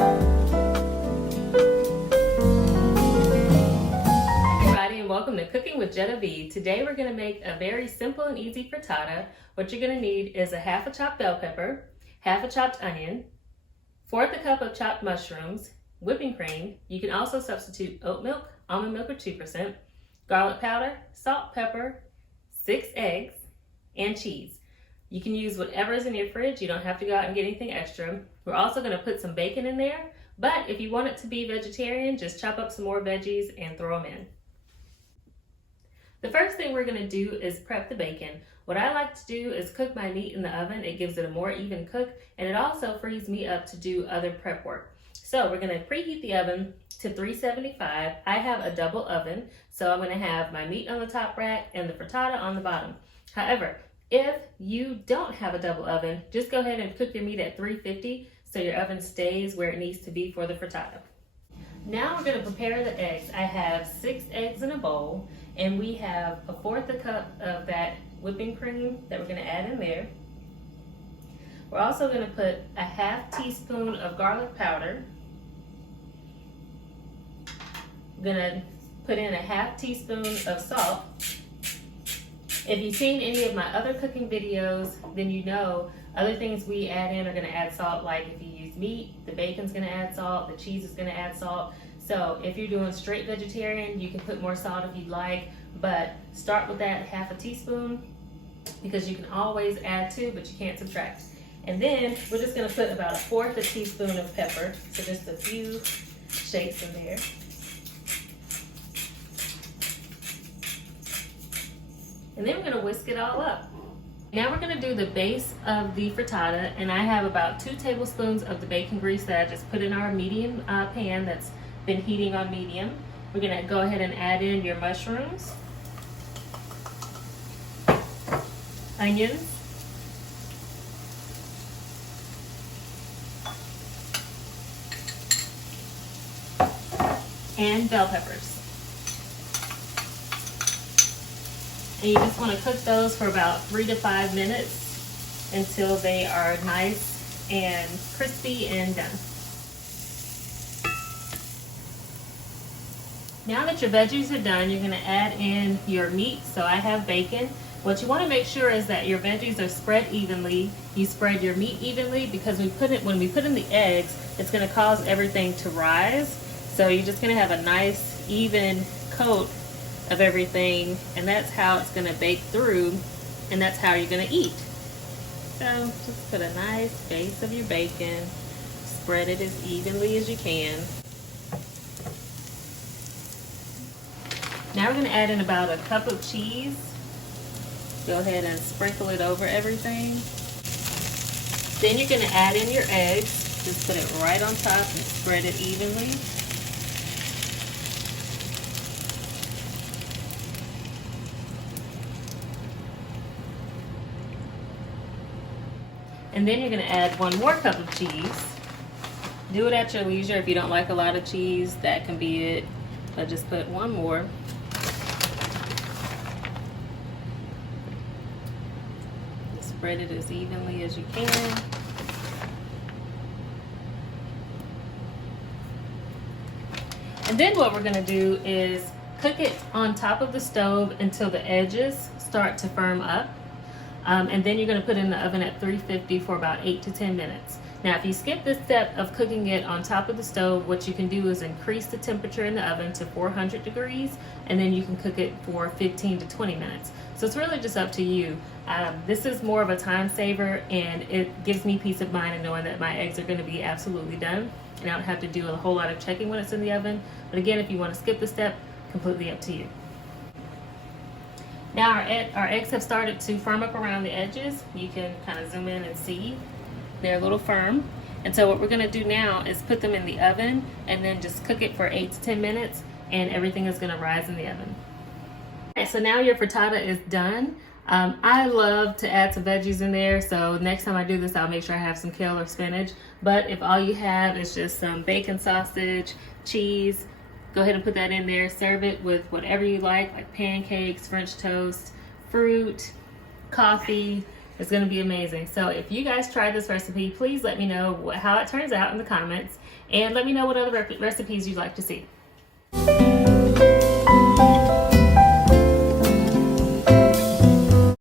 Everybody, and welcome to Cooking with Jetta V. Today we're going to make a very simple and easy frittata. What you're going to need is a half a chopped bell pepper, half a chopped onion, 1/4 cup of chopped mushrooms, whipping cream. You can also substitute oat milk, almond milk or 2%, garlic powder, salt, pepper, 6 eggs, and cheese. You can use whatever is in your fridge. You don't have to go out and get anything extra. We're also going to put some bacon in there, but if you want it to be vegetarian, just chop up some more veggies and throw them in. The first thing we're going to do is prep the bacon. What I like to do is cook my meat in the oven. It gives it a more even cook, and it also frees me up to do other prep work. So we're going to preheat the oven to 375. I have a double oven, so I'm going to have my meat on the top rack and the frittata on the bottom. However, if you don't have a double oven, just go ahead and cook your meat at 350 so your oven stays where it needs to be for the frittata. Now we're going to prepare the eggs. I have 6 eggs in a bowl, and we have 1/4 cup of that whipping cream that we're going to add in there. We're also going to put a 1/2 teaspoon of garlic powder. We're going to put in a 1/2 teaspoon of salt. If you've seen any of my other cooking videos, then you know other things we add in are going to add salt. Like if you use meat, the bacon's going to add salt, the cheese is going to add salt. So if you're doing straight vegetarian, you can put more salt if you'd like, but start with that 1/2 teaspoon because you can always add to, but you can't subtract. And then we're just going to put about 1/4 teaspoon of pepper, so just a few shakes in there. And then we're going to whisk it all up. Now we're going to do the base of the frittata, and I have about 2 tablespoons of the bacon grease that I just put in our medium pan that's been heating on medium. We're going to go ahead and add in your mushrooms, onions, and bell peppers. And you just want to cook those for about 3 to 5 minutes until they are nice and crispy and done. Now that your veggies are done, you're going to add in your meat. So I have bacon. What you want to make sure is that your veggies are spread evenly. You spread your meat evenly because when we put in the eggs, it's going to cause everything to rise. So you're just going to have a nice even coat of everything, and that's how it's going to bake through, and that's how you're going to eat. So just put a nice base of your bacon, spread it as evenly as you can. Now we're going to add in about a cup of cheese. Go ahead and sprinkle it over everything. Then you're going to add in your eggs. Just put it right on top and spread it evenly. And then you're going to add 1 more cup of cheese. Do it at your leisure. If you don't like a lot of cheese, that can be it. But just put 1 more. Spread it as evenly as you can. And then what we're going to do is cook it on top of the stove until the edges start to firm up. And then you're going to put it in the oven at 350 for about 8 to 10 minutes. Now, if you skip this step of cooking it on top of the stove, what you can do is increase the temperature in the oven to 400 degrees, and then you can cook it for 15 to 20 minutes. So it's really just up to you. This is more of a time saver, and it gives me peace of mind in knowing that my eggs are going to be absolutely done, and I don't have to do a whole lot of checking when it's in the oven. But again, if you want to skip the step, completely up to you. Now our eggs have started to firm up around the edges. You can kind of zoom in and see they're a little firm. And so what we're going to do now is put them in the oven and then just cook it for 8 to 10 minutes, and everything is going to rise in the oven. Okay, so now your frittata is done. I love to add some veggies in there, so next time I do this, I'll make sure I have some kale or spinach. But if all you have is just some bacon, sausage, cheese, go ahead and put that in there. Serve it with whatever you like pancakes, French toast, fruit, coffee, It's going to be amazing. So if you guys try this recipe, please let me know how it turns out in the comments, and let me know what other recipes you'd like to see.